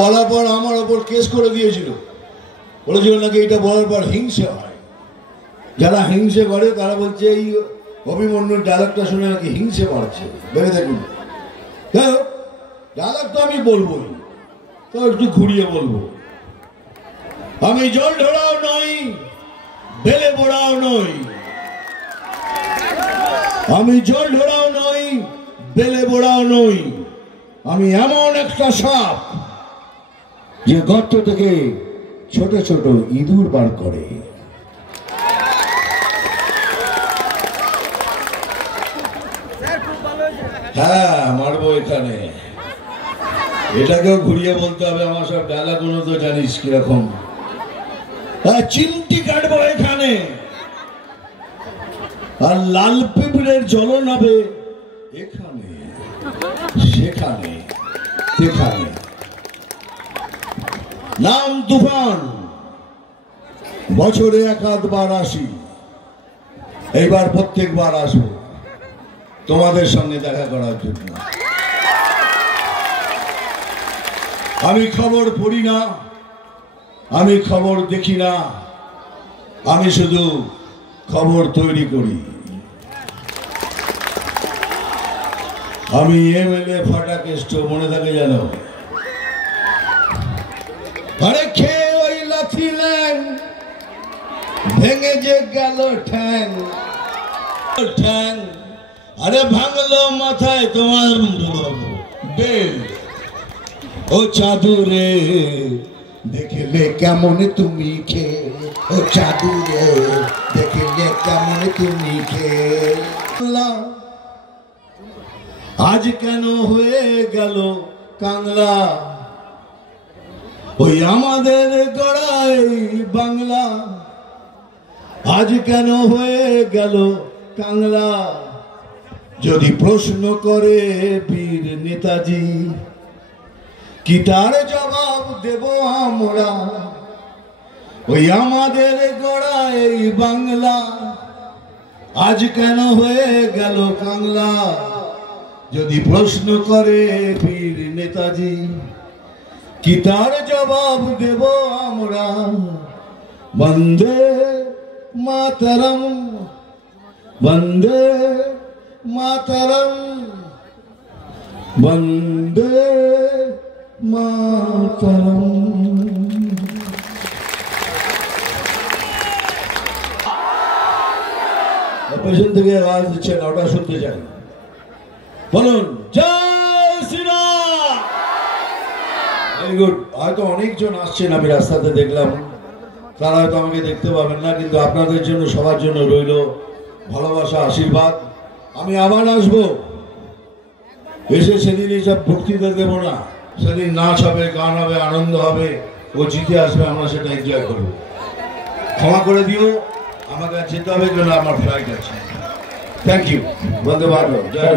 বলার পর আমার ওপর কেস করে দিয়েছিল, বলেছিল নাকি এটা বলার পর হিংসে হয়। যারা হিংসে করে তারা বলছে এই অভিমন্যুর ডায়লগটা শুনে নাকি হিংসে বাড়ছে। ভেবে দেখুন, ডায়লগ তো আমি বলবোই, তো একটু ঘুরিয়ে বলবো। আমি জল ঢোড়াও নই, বেলে বোড়াও নই। আমি জল ঢোড়াও নই, বেলে বোড়াও নই। আমি এমন একটা সাপ যে গর্ত থেকে ছোট ছোট ইঁদুর বার করে। হ্যাঁ, মারবো এখানে। এটাকেও ঘুরিয়ে বলতে হবে। আমার সব ডায়লগ গুলো তো জানিস কিরকম। চিমটি কাটবো এখানে, আর লাল পিঁপড়ের জ্বলন হবে এখানে সেখানে সেখানে। নাম তুফান, বছরে এক আধবার আসি, এইবার প্রত্যেকবার আসবো তোমাদের সঙ্গে দেখা করার জন্য। আমি খবর পড়ি না, আমি খবর দেখি না, আমি শুধু খবর তৈরি করি। আমি এমএলএ ফাটা কেষ্ট, মনে থাকে যেন। আরে খেয়ে ওই লাথি ল্যাং, ভেঙে যে গেল ঠ্যাং ঠ্যাং। আরে ভাঙলো মাথায় তোমার বেল। ও চাদুরে দেখলে কেমন তুমি খে, ও চাদুরে দেখলে কেমন তুমি খে। আজ কেন হয়ে গেল কাংলা, ওই আমাদের গড়াই বাংলা। আজ কেন হয়ে গেল কাংলা, যদি প্রশ্ন করে বীর নেতাজি, কি তার জবাব দেব আমরা? ওই আমাদের গড়াই বাংলা আজ কেন হয়ে গেল কাংলা, যদি প্রশ্ন করে বীর নেতাজি, কি তার জবাব দেব আমরা? বন্দে মাতরম, বন্দে মাতরম, বন্দে মাতরম। পেছন থেকে আওয়াজ দিচ্ছেন, ওটা শুনতে চাই। বলুন জয় শ্রীরাম। Very good. হয়তো অনেকজন আসছেন, আমি রাস্তাতে দেখলাম, তারা হয়তো আমাকে দেখতে পাবেন না, কিন্তু আপনাদের জন্য সবার জন্য রইল ভালোবাসা, আশীর্বাদ। আমি আবার আসবো, এসে সেদিন এইসব বক্তৃতা দেবো না, সেদিন নাচ হবে, গান হবে, আনন্দ হবে, ও জিতে আসবে, আমরা সেটা এনজয় করবো। ক্ষমা করে দিও, আমাকে যেতে হবে, কারণ আমার ফ্লাইট আছে। Thank you. বন্দে মাতরম। জয়।